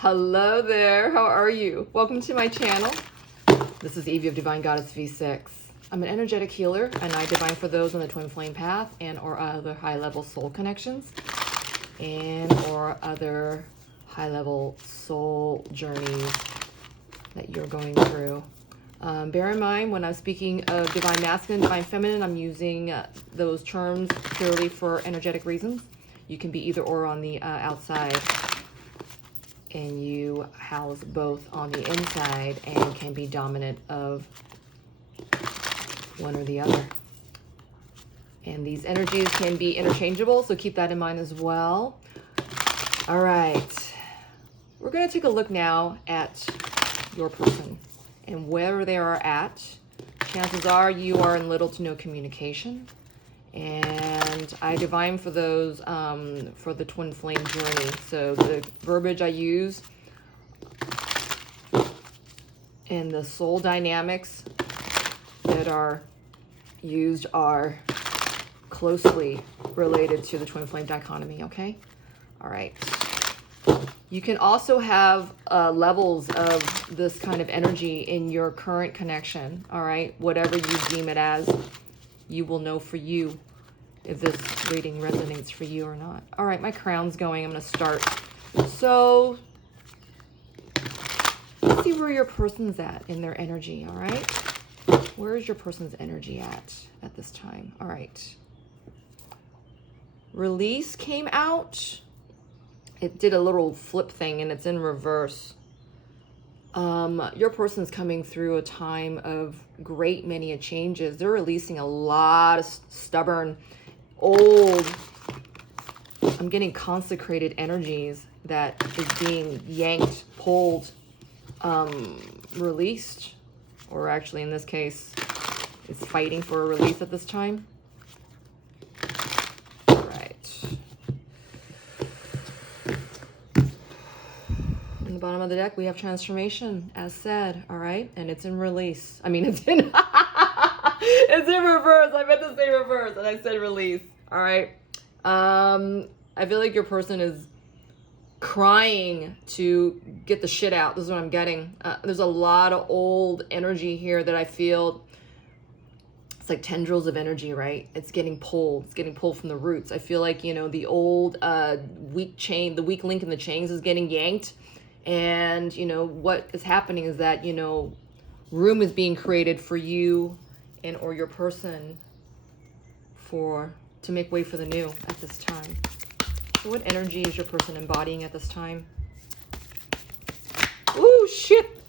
Hello there, how are you? Welcome to my channel. This is Evie of Divine Goddess V6. I'm an energetic healer and I divine for those on the twin flame path and or other high-level soul connections and or other high-level soul journeys that you're going through. Bear in mind when I'm speaking of divine masculine, divine feminine, I'm using those terms purely for energetic reasons. You can be either or on the outside, and you house both on the inside and can be dominant of one or the other. And these energies can be interchangeable, so keep that in mind as well. All right, we're going to take a look now at your person and where they are at. Chances are you are in little to no communication. And I divine for those for the twin flame journey. So the verbiage I use and the soul dynamics that are used are closely related to the twin flame dichotomy, okay? All right. You can also have levels of this kind of energy in your current connection, all right? Whatever you deem it as, you will know for you if this reading resonates for you or not. All right, my crown's going. I'm going to start. So let's see where your person's at in their energy, all right? Where is your person's energy at this time? All right. Release came out. It did a little flip thing and it's in reverse. Your person's coming through a time of great many changes. They're releasing a lot of stubborn, old, I'm getting consecrated energies that is being yanked, pulled, released, or actually in this case, is fighting for a release at this time. All right. On the bottom of the deck, we have transformation, as said, all right? And it's in release. I mean, it's in... It's in reverse. I meant to say reverse and I said release. All right. I feel like your person is crying to get the shit out. This is what I'm getting. There's a lot of old energy here that I feel. It's like tendrils of energy, right? It's getting pulled. It's getting pulled from the roots. I feel like, you know, the old weak chain, the weak link in the chains is getting yanked. And, you know, what is happening is that, you know, room is being created for you and or your person to make way for the new at this time. So what energy is your person embodying at this time? Ooh, shit.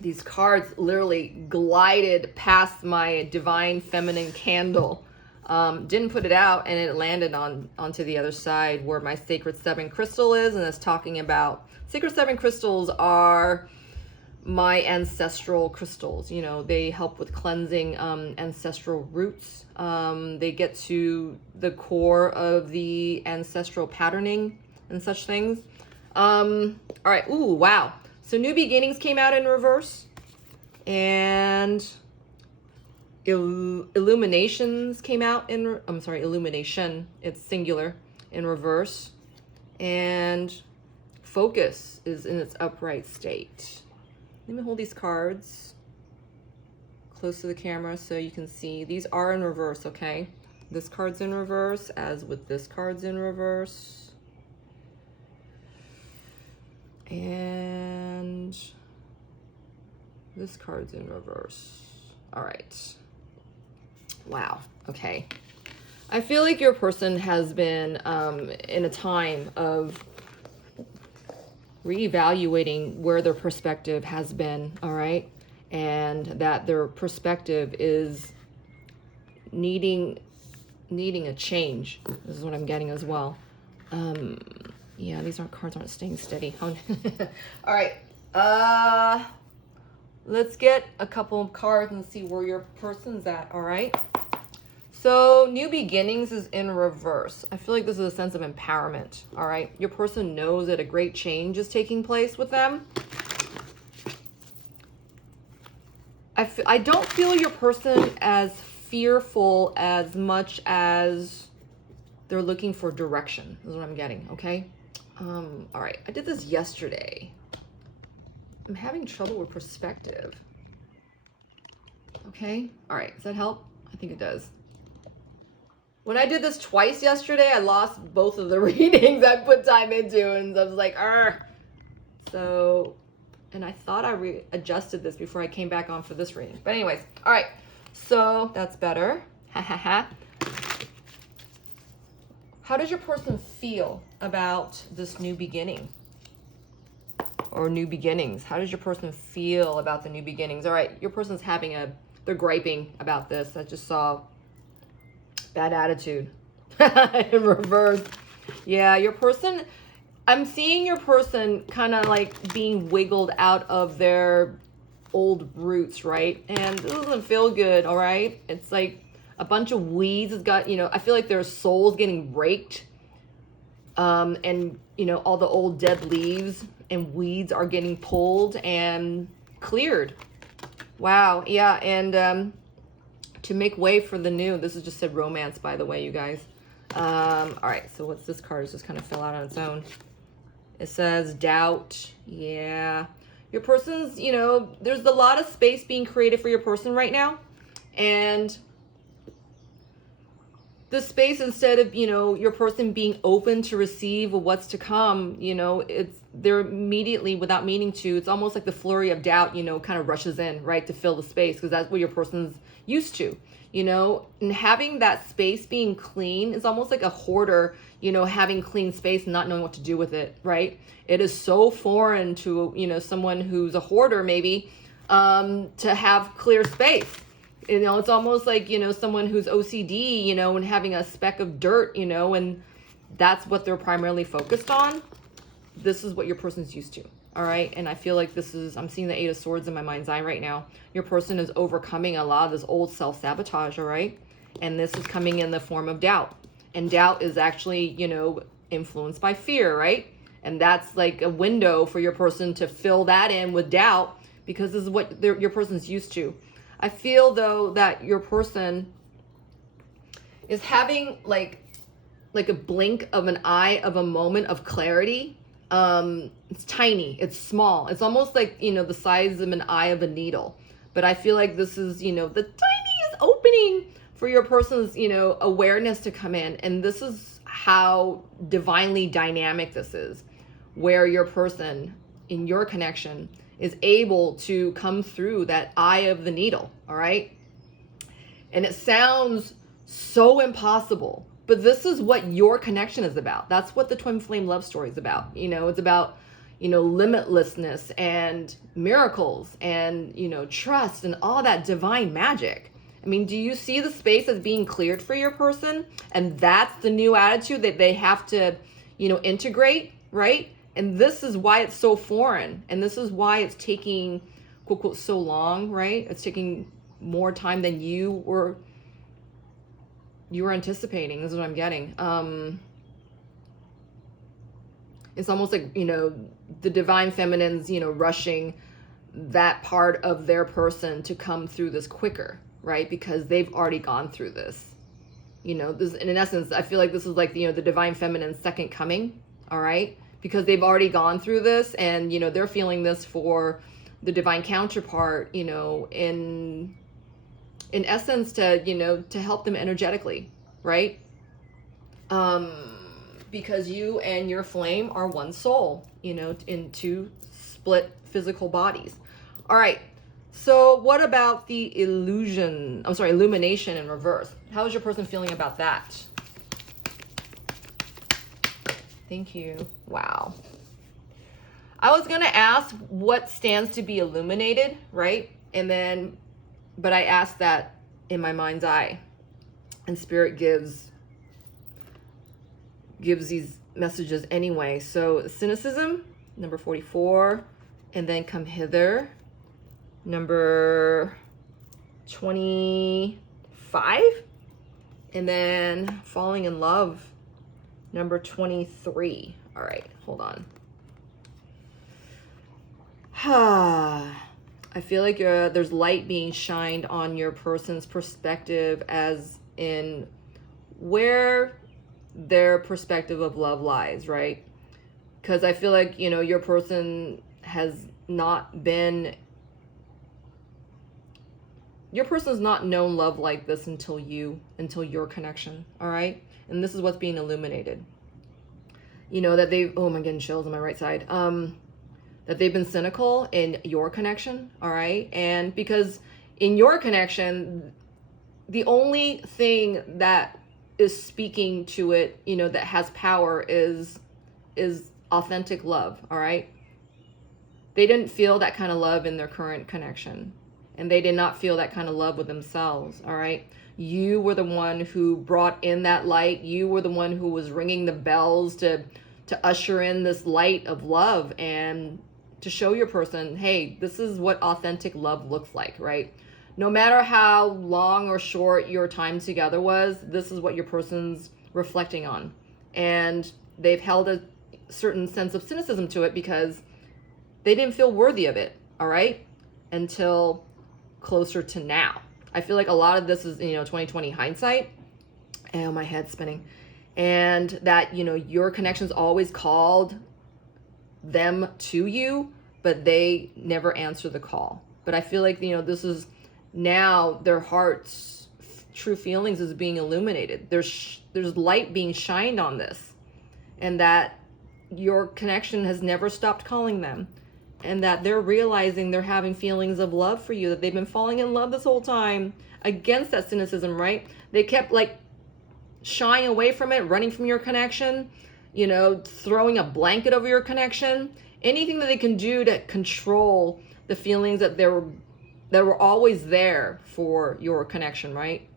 These cards literally glided past my divine feminine candle. Didn't put it out and it landed onto the other side where my sacred 7 crystal is, and it's talking about sacred 7 crystals are my ancestral crystals. You know, they help with cleansing ancestral roots. They get to the core of the ancestral patterning and such things. All right. Ooh, wow. So new beginnings came out in reverse, and illuminations came out in, I'm sorry, illumination, it's singular, in reverse, and focus is in its upright state. Let me hold these cards close to the camera so you can see. These are in reverse, okay? This card's in reverse, as with this card's in reverse. And this card's in reverse. All right. Wow, okay. I feel like your person has been in a time of reevaluating where their perspective has been, all right? And that their perspective is needing a change. This is what I'm getting as well. Yeah, these cards aren't staying steady. All right. Let's get a couple of cards and see where your person's at, all right? So new beginnings is in reverse. I feel like this is a sense of empowerment, all right? Your person knows that a great change is taking place with them. I don't feel your person as fearful as much as they're looking for direction, is what I'm getting, okay? All right, I did this yesterday. I'm having trouble with perspective. Okay, all right, does that help? I think it does. When I did this twice yesterday, I lost both of the readings I put time into, and I was like, So, and I thought I adjusted this before I came back on for this reading. But anyways, all right, so that's better. Ha ha ha. How does your person feel about this new beginning? Or new beginnings? How does your person feel about the new beginnings? All right, your person's they're griping about this. I just saw bad attitude in reverse. Yeah, your person, I'm seeing your person kind of like being wiggled out of their old roots, right? And this doesn't feel good, all right? It's like a bunch of weeds has got, I feel like their soul's getting raked. And, all the old dead leaves and weeds are getting pulled and cleared. Wow. Yeah. And to make way for the new, this is just said romance, by the way, you guys. All right. So what's this card? It just kind of fell out on its own. It says doubt. Yeah. Your person's, there's a lot of space being created for your person right now. And the space, instead of, your person being open to receive what's to come, they're immediately, without meaning to, it's almost like the flurry of doubt, kind of rushes in, right, to fill the space, because that's what your person's used to, and having that space being clean is almost like a hoarder, having clean space and not knowing what to do with it, right? It is so foreign to, someone who's a hoarder, maybe, to have clear space. It's almost like, someone who's OCD, and having a speck of dirt, and that's what they're primarily focused on. This is what your person's used to. All right. And I feel like I'm seeing the 8 of Swords in my mind's eye right now. Your person is overcoming a lot of this old self-sabotage. All right. And this is coming in the form of doubt. And doubt is actually, influenced by fear, right? And that's like a window for your person to fill that in with doubt, because this is what your person's used to. I feel, though, that your person is having like a blink of an eye of a moment of clarity. It's tiny, it's small. It's almost like, the size of an eye of a needle. But I feel like this is, the tiniest opening for your person's, awareness to come in. And this is how divinely dynamic this is, where your person in your connection is able to come through that eye of the needle, all right? And it sounds so impossible, but this is what your connection is about. That's what the twin flame love story is about. It's about, limitlessness and miracles and, trust and all that divine magic. I mean, do you see the space as being cleared for your person? And that's the new attitude that they have to, integrate, right? And this is why it's so foreign. And this is why it's taking, quote, quote, so long, right? It's taking more time than you were anticipating. This is what I'm getting. It's almost like, the divine feminine's, rushing that part of their person to come through this quicker, right? Because they've already gone through this. This, in essence, I feel like this is like, the divine feminine's second coming, all right? Because they've already gone through this, and, they're feeling this for the divine counterpart, in essence to help them energetically, right? Because you and your flame are one soul, in 2 split physical bodies. All right. So what about the illumination in reverse? How is your person feeling about that? Thank you. Wow. I was going to ask what stands to be illuminated, right? But I asked that in my mind's eye. And Spirit gives these messages anyway. So cynicism, number 44, and then come hither, number 25, and then falling in love, number 23. All right, hold on. I feel like there's light being shined on your person's perspective, as in where their perspective of love lies, right? Because I feel like, your person has not been, your person's not known love like this until your connection, all right? And this is what's being illuminated. That they've, oh, I'm getting chills on my right side. That they've been cynical in your connection, all right? And because in your connection, the only thing that is speaking to it, that has power is authentic love, all right? They didn't feel that kind of love in their current connection. And they did not feel that kind of love with themselves, all right? You were the one who brought in that light. You were the one who was ringing the bells to usher in this light of love and to show your person, hey, this is what authentic love looks like, right? No matter how long or short your time together was, this is what your person's reflecting on. And they've held a certain sense of cynicism to it because they didn't feel worthy of it, all right? Until closer to now. I feel like a lot of this is, 2020 hindsight. And my head's spinning. And that, your connections always called them to you, but they never answer the call. But I feel like, this is now their heart's true feelings is being illuminated. There's light being shined on this, and that your connection has never stopped calling them, and that they're realizing they're having feelings of love for you, that they've been falling in love this whole time against that cynicism, right? They kept shying away from it, running from your connection, throwing a blanket over your connection, anything that they can do to control the feelings that were always there for your connection, right?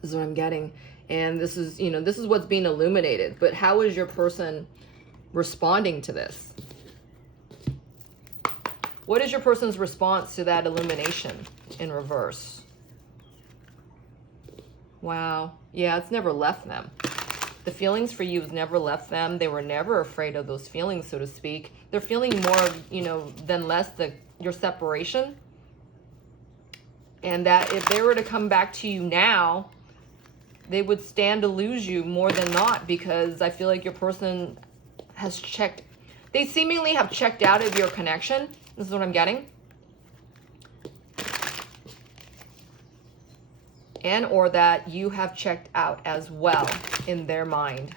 This is what I'm getting. And this is, this is what's being illuminated. But how is your person responding to this? What is your person's response to that illumination in reverse? Wow. Yeah, it's never left them. The feelings for you has never left them. They were never afraid of those feelings, so to speak. They're feeling more, than less your separation. And that if they were to come back to you now, they would stand to lose you more than not, because I feel like your person has they seemingly have checked out of your connection. This is what I'm getting. And or that you have checked out as well in their mind.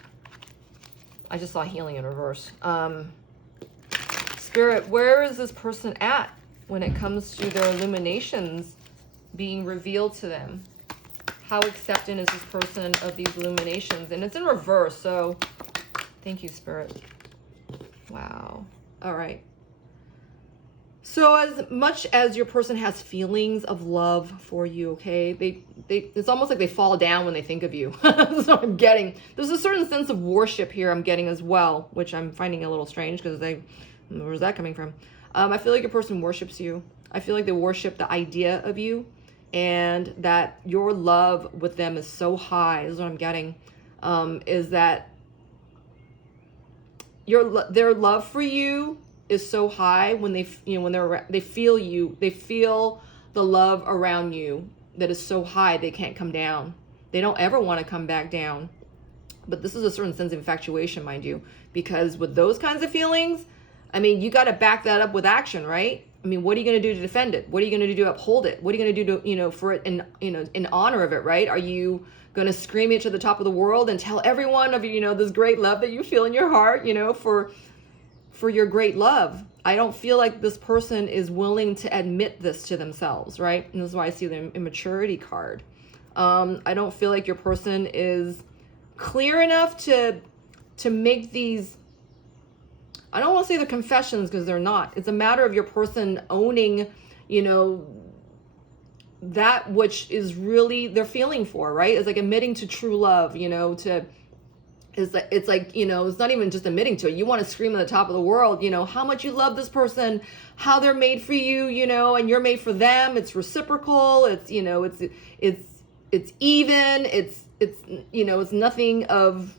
I just saw healing in reverse. Spirit, where is this person at when it comes to their illuminations being revealed to them? How accepting is this person of these illuminations? And it's in reverse, so thank you, Spirit. Wow. All right. So as much as your person has feelings of love for you, okay, it's almost like they fall down when they think of you. That's what I'm getting. There's a certain sense of worship here I'm getting as well, which I'm finding a little strange because where's that coming from? I feel like your person worships you. I feel like they worship the idea of you, and that your love with them is so high. This is what I'm getting. Is that their love for you is so high when they feel you, they feel the love around you that is so high they can't come down. They don't ever want to come back down. But this is a certain sense of infatuation, mind you, because with those kinds of feelings, I mean, you got to back that up with action, right? I mean, what are you going to do to defend it? What are you going to do to uphold it? What are you going to do to, for it in honor of it, right? Are you going to scream it to the top of the world and tell everyone of, this great love that you feel in your heart, for your great love? I don't feel like this person is willing to admit this to themselves, right? And this is why I see the immaturity card. I don't feel like your person is clear enough to make these, I don't want to say they're confessions because they're not. It's a matter of your person owning, that which is really they're feeling for, right? It's like admitting to true love, it's not even just admitting to it. You want to scream at the top of the world, how much you love this person, how they're made for you, and you're made for them. It's reciprocal. It's, it's even, it's nothing of,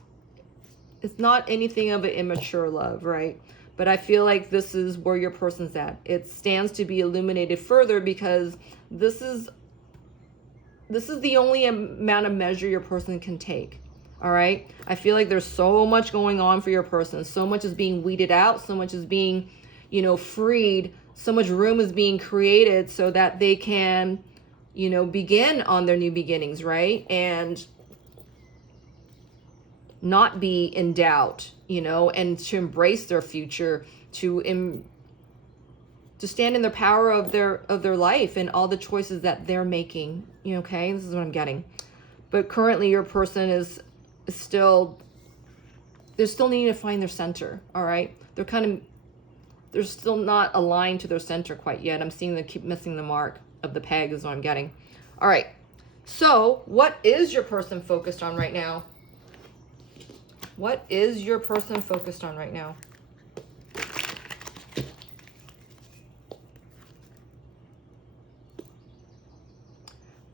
it's not anything of an immature love, right? But I feel like this is where your person's at. It stands to be illuminated further because this is the only amount of measure your person can take. All right. I feel like there's so much going on for your person. So much is being weeded out. So much is being, freed. So much room is being created so that they can, begin on their new beginnings, right? And not be in doubt, and to embrace their future, to stand in the power of their life and all the choices that they're making. Okay, this is what I'm getting. But currently your person is still, they're still needing to find their center. All right, they're still not aligned to their center quite yet. I'm seeing them keep missing the mark of the peg is what I'm getting. All right, so what is your person focused on right now? What is your person focused on right now?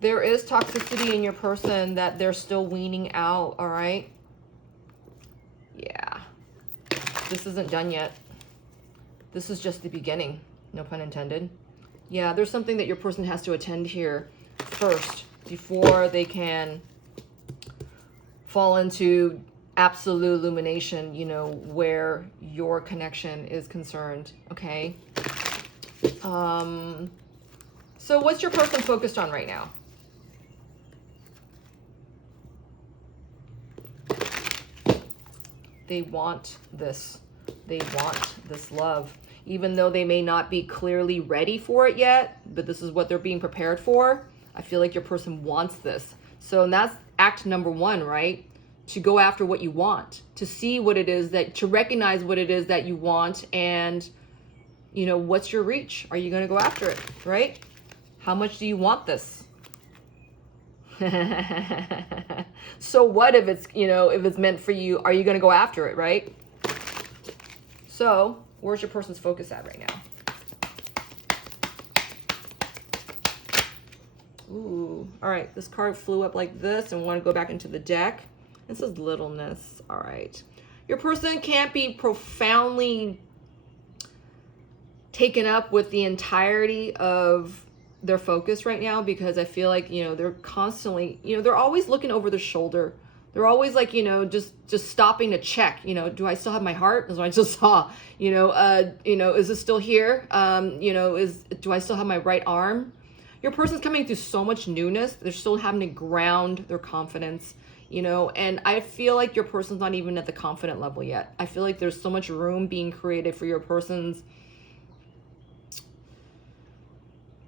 There is toxicity in your person that they're still weaning out, all right? Yeah. This isn't done yet. This is just the beginning, no pun intended. Yeah, there's something that your person has to attend here first before they can fall into absolute illumination, where your connection is concerned, okay? So what's your person focused on right now? They want this. They want this love. Even though they may not be clearly ready for it yet, but this is what they're being prepared for. I feel like your person wants this. So that's act number one, right? To go after what you want, to see what it is to recognize what it is that you want, and, what's your reach? Are you going to go after it, right? How much do you want this? So what if it's, if it's meant for you, are you going to go after it, right? So where's your person's focus at right now? Ooh, all right. This card flew up like this and want to go back into the deck. This is littleness. All right. Your person can't be profoundly taken up with the entirety of their focus right now, because I feel like, they're constantly, they're always looking over their shoulder. They're always like, just stopping to check, do I still have my heart? As I just saw, is this still here? Do I still have my right arm? Your person's coming through so much newness. They're still having to ground their confidence, and I feel like your person's not even at the confident level yet. I feel like there's so much room being created for your person's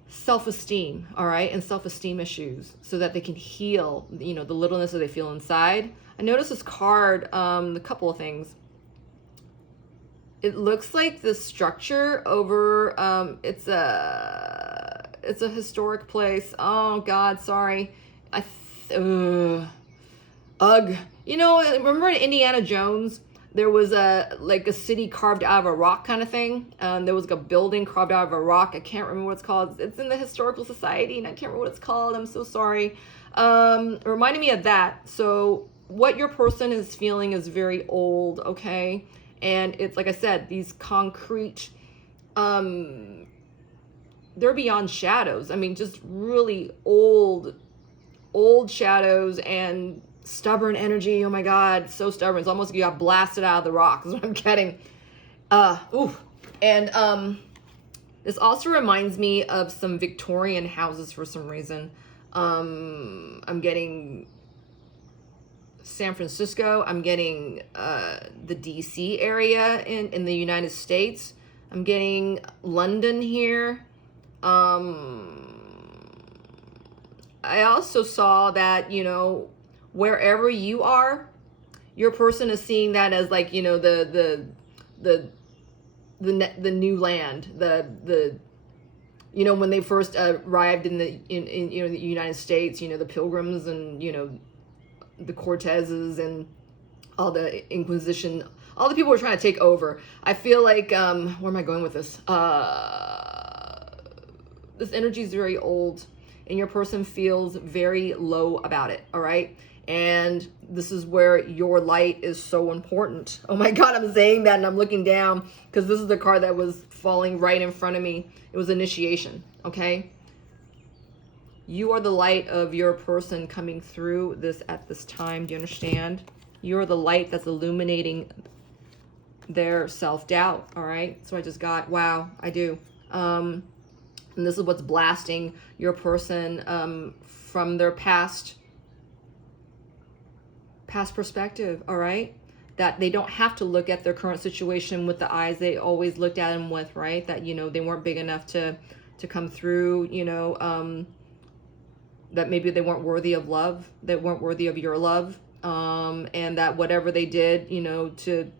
self-esteem, all right, and self-esteem issues, so that they can heal, the littleness that they feel inside. I noticed this card, a couple of things. It looks like the structure over, it's a historic place. Oh God, sorry. Remember in Indiana Jones, there was a city carved out of a rock kind of thing. There was a building carved out of a rock. I can't remember what it's called. It's in the Historical Society, and I can't remember what it's called. I'm so sorry. It reminded me of that. So what your person is feeling is very old, okay? And it's, like I said, these concrete, they're beyond shadows. I mean, just really old shadows and stubborn energy. Oh my God, so stubborn. It's almost like you got blasted out of the rock is what I'm getting. And this also reminds me of some Victorian houses for some reason. I'm getting San Francisco. I'm getting the DC area in the United States. I'm getting London here. I also saw that, wherever you are, your person is seeing that as like, the new land, when they first arrived in the United States, the Pilgrims and, the Cortezes and all the Inquisition, all the people were trying to take over. I feel like, where am I going with this? This energy is very old, and your person feels very low about it, all right? And this is where your light is so important. Oh my God, I'm saying that and I'm looking down because this is the card that was falling right in front of me. It was initiation, okay? You are the light of your person coming through this at this time. Do you understand? You're the light that's illuminating their self-doubt. All right. So I just got, wow, I do. And this is what's blasting your person from their past perspective. All right. That they don't have to look at their current situation with the eyes they always looked at them with, right? That, you know, they weren't big enough to come through, you know, that maybe they weren't worthy of love, they weren't worthy of your love, and that whatever they did, you know, to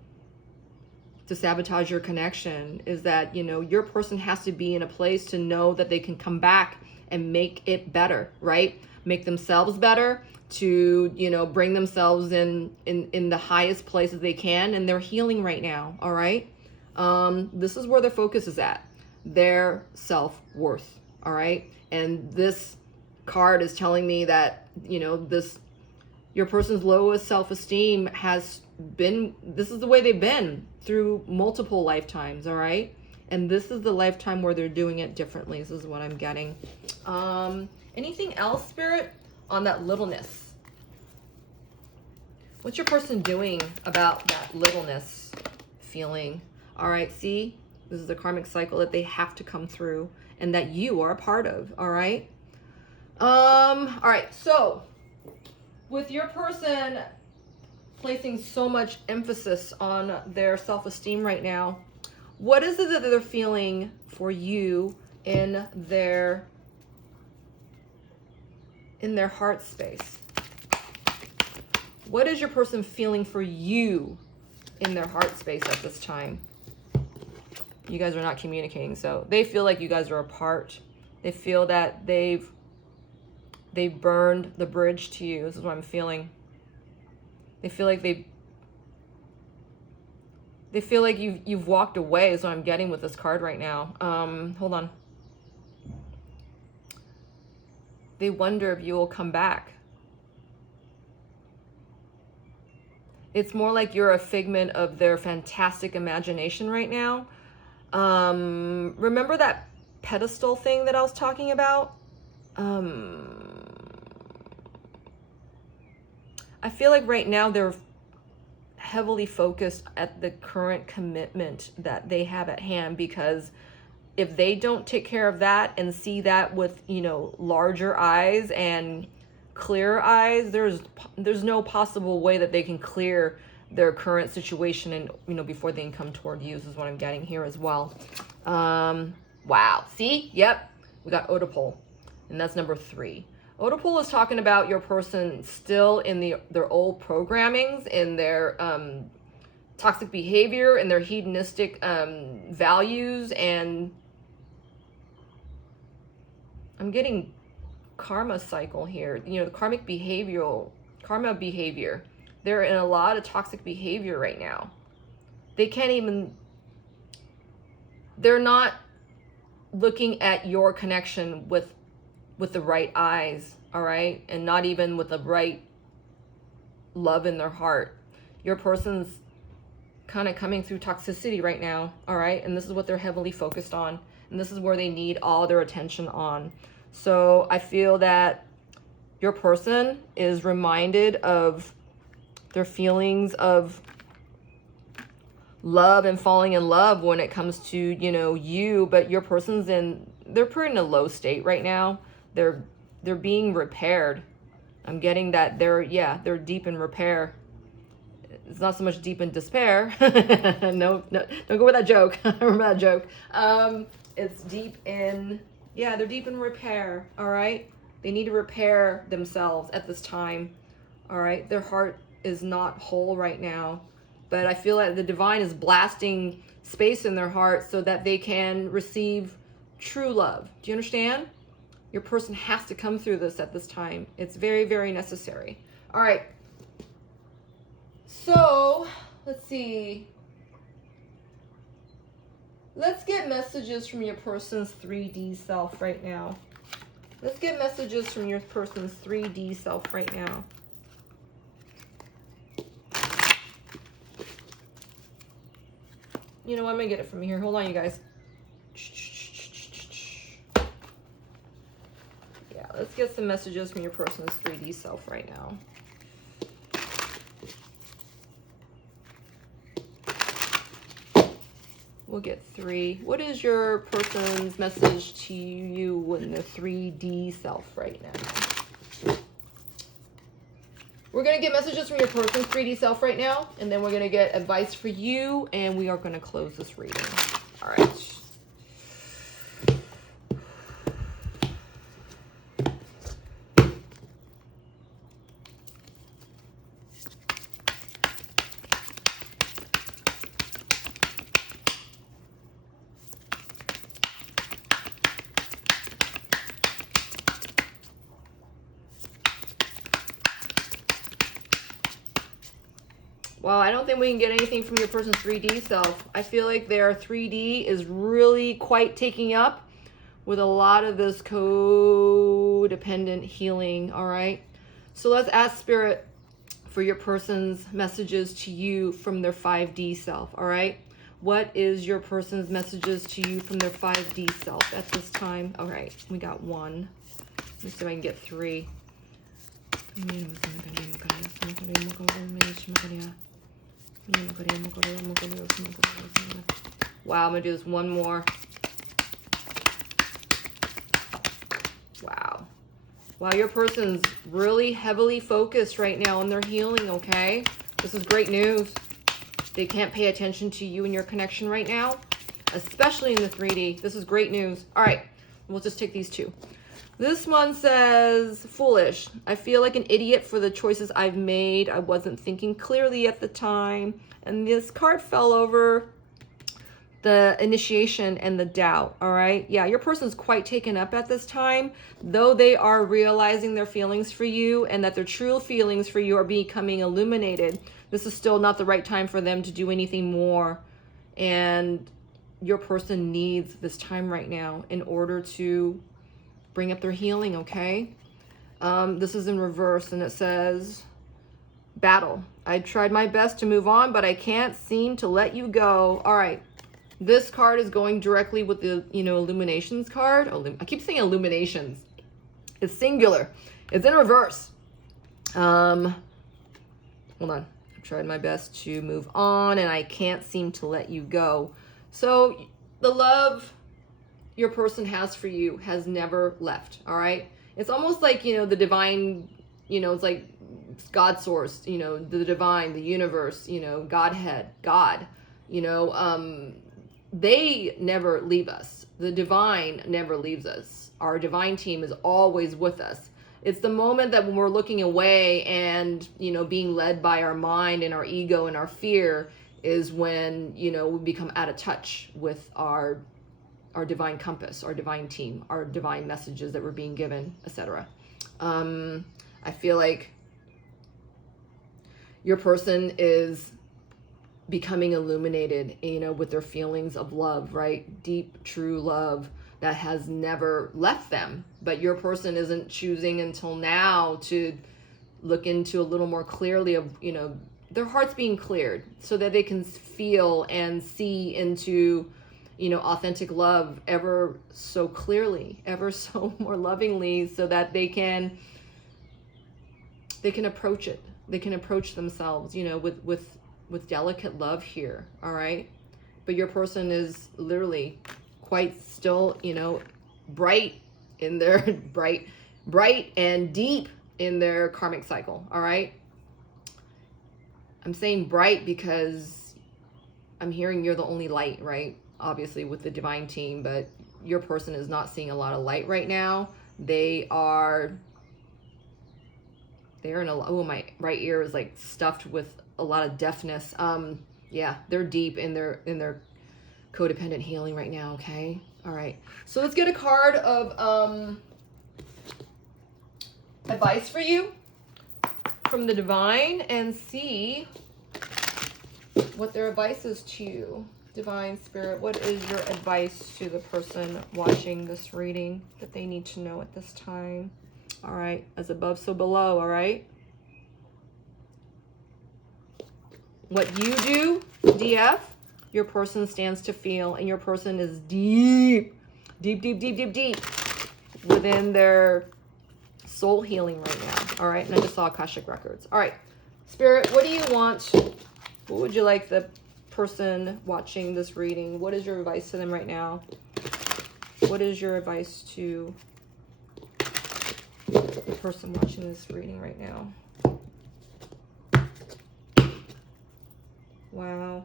sabotage your connection, is that, you know, your person has to be in a place to know that they can come back and make it better, right? Make themselves better, to, you know, bring themselves in the highest places they can, and they're healing right now. All right. This is where their focus is at, their self-worth. All right. And this card is telling me that, you know, your person's lowest self-esteem has been, this is the way they've been through multiple lifetimes. All right. And this is the lifetime where they're doing it differently. This is what I'm getting. Anything else, Spirit, on that littleness? What's your person doing about that littleness feeling? All right, see, this is a karmic cycle that they have to come through and that you are a part of. All right. All right. So with your person placing so much emphasis on their self-esteem right now, what is it that they're feeling for you in their heart space? What is your person feeling for you in their heart space at this time? You guys are not communicating, so they feel like you guys are apart. They feel that they've burned the bridge to you. This is what I'm feeling. They feel like they feel like you've walked away, is what I'm getting with this card right now. Hold on. They wonder if you will come back. It's more like you're a figment of their fantastic imagination right now. Remember that pedestal thing that I was talking about? I feel like right now they're heavily focused at the current commitment that they have at hand, because if they don't take care of that and see that with, you know, larger eyes and clearer eyes, there's no possible way that they can clear their current situation, and, you know, before they can come toward you. This is what I'm getting here as well. Wow. See? Yep. We got Oedipal, and that's number 3. Oedipal is talking about your person still in their old programmings, in their toxic behavior, and their hedonistic values, and I'm getting karma cycle here. You know, the karma behavior. They're in a lot of toxic behavior right now. They're not looking at your connection with the right eyes, all right? And not even with the right love in their heart. Your person's kind of coming through toxicity right now, all right? And this is what they're heavily focused on. And this is where they need all their attention on. So I feel that your person is reminded of their feelings of love and falling in love when it comes to, you know, you, but your person's they're pretty in a low state right now. They're being repaired. I'm getting that they're deep in repair. It's not so much deep in despair. No, don't go with that joke. Remember that joke. It's deep in, they're deep in repair. All right. They need to repair themselves at this time. All right. Their heart is not whole right now, but I feel like the divine is blasting space in their heart so that they can receive true love. Do you understand? Your person has to come through this at this time. It's very, very necessary. All right. So let's see. Let's get messages from your person's 3D self right now. Let's get messages from your person's 3D self right now. You know what? I'm going to get it from here. Hold on, you guys. Yeah, let's get some messages from your person's 3D self right now. We'll get 3. What is your person's message to you in the 3D self right now? We're going to get messages from your person's 3D self right now, and then we're going to get advice for you, and we are going to close this reading. All right. Well, I don't think we can get anything from your person's 3D self. I feel like their 3D is really quite taking up with a lot of this codependent healing, all right? So let's ask Spirit for your person's messages to you from their 5D self, all right? What is your person's messages to you from their 5D self at this time? All right, we got 1. Let me see if I can get 3. Wow, I'm gonna do this one more. Wow. Wow, your person's really heavily focused right now on their healing, okay? This is great news. They can't pay attention to you and your connection right now, especially in the 3D. This is great news. All right, we'll just take these 2. This one says, foolish. I feel like an idiot for the choices I've made. I wasn't thinking clearly at the time. And this card fell over the initiation and the doubt, all right? Yeah, your person's quite taken up at this time, though they are realizing their feelings for you and that their true feelings for you are becoming illuminated. This is still not the right time for them to do anything more. And your person needs this time right now in order to bring up their healing, okay? This is in reverse, and it says, battle. I tried my best to move on, but I can't seem to let you go. All right. This card is going directly with the, illuminations card. I keep saying illuminations. It's singular. It's in reverse. Hold on. I tried my best to move on, and I can't seem to let you go. So the love your person has for you has never left, all right? It's almost like, the divine, it's like God source, the divine, the universe, Godhead, God, they never leave us. The divine never leaves us. Our divine team is always with us. It's the moment that when we're looking away and, being led by our mind and our ego and our fear is when, we become out of touch with our divine compass, our divine team, our divine messages that we're being given, etc. I feel like your person is becoming illuminated, with their feelings of love, right? Deep, true love that has never left them. But your person isn't choosing until now to look into a little more clearly of, their hearts being cleared so that they can feel and see into authentic love ever so clearly, ever so more lovingly, so that they can approach it. They can approach themselves, with delicate love here, all right? But your person is literally quite still, bright in their, bright and deep in their karmic cycle, all right? I'm saying bright because I'm hearing you're the only light, right? Obviously with the divine team, but your person is not seeing a lot of light right now. They're in a, oh, my right ear is like stuffed with a lot of deafness. Yeah, they're deep in their codependent healing right now, okay? All right. So let's get a card of advice for you from the divine and see what their advice is to you. Divine Spirit, what is your advice to the person watching this reading that they need to know at this time? All right, as above, so below, all right? What you do, DF, your person stands to feel, and your person is deep, deep, deep, deep, deep, deep within their soul healing right now. All right. And I just saw Akashic Records. All right. Spirit, what do you want? What would you like the person watching this reading? What is your advice to them right now? What is your advice to the person watching this reading right now? Wow.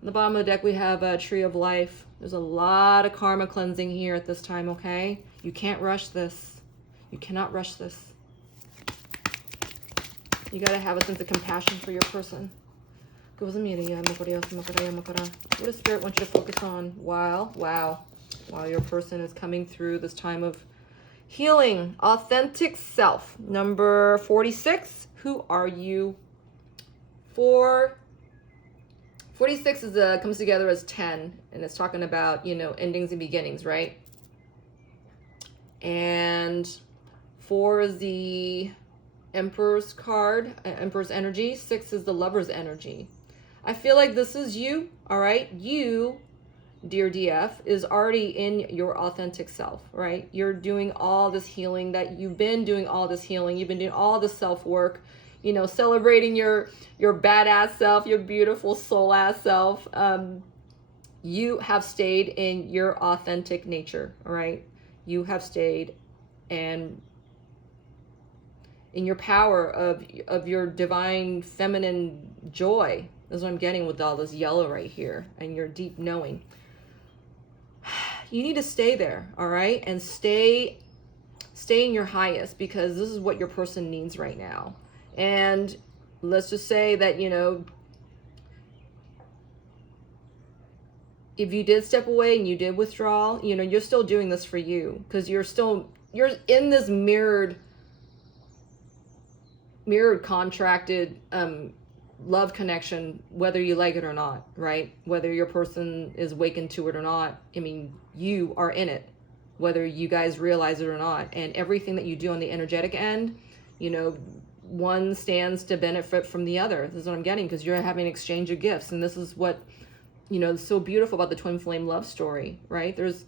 On the bottom of the deck, we have a Tree of Life. There's a lot of karma cleansing here at this time, okay? You can't rush this. You cannot rush this. You got to have a sense of compassion for your person. What does Spirit want you to focus on while your person is coming through this time of healing? Authentic self. Number 46. Who are you? 46 comes together as 10, and it's talking about, you know, endings and beginnings, right? And 4 is the Emperor's card, Emperor's energy. 6 is the Lover's energy. I feel like this is you, all right? You, dear DF, is already in your authentic self, right? You're doing all this healing you've been doing all this healing. You've been doing all the self-work, you know, celebrating your badass self, your beautiful soul ass self. You have stayed in your authentic nature, all right? You have stayed and in your power of your divine feminine joy. That's what I'm getting with all this yellow right here, and your deep knowing. You need to stay there, all right? And stay in your highest, because this is what your person needs right now. And let's just say that, you know, if you did step away and you did withdraw, you know, you're still doing this for you, because you're in this mirrored contracted love connection, whether you like it or not, right? Whether your person is wakened to it or not. I mean, you are in it, whether you guys realize it or not. And everything that you do on the energetic end, you know, one stands to benefit from the other. This is what I'm getting, because you're having an exchange of gifts. And this is what, you know, is so beautiful about the twin flame love story, right? There's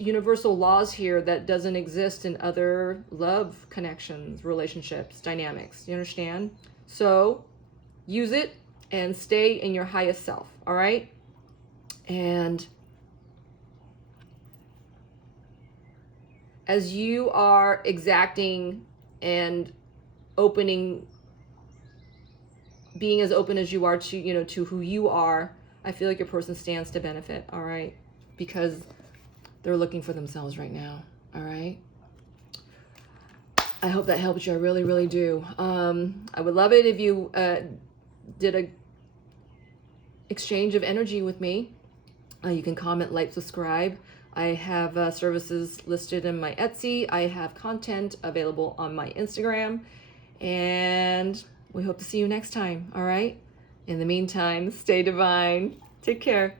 universal laws here that doesn't exist in other love connections, relationships, dynamics. You understand? So use it and stay in your highest self, all right? And as you are exacting and opening, being as open as you are to, you know, to who you are, I feel like your person stands to benefit, all right? Because they're looking for themselves right now, all right? I hope that helps you. I really, really do. I would love it if you did a exchange of energy with me. You can comment, like, subscribe. I have services listed in my Etsy. I have content available on my Instagram. And we hope to see you next time, all right? In the meantime, stay divine. Take care.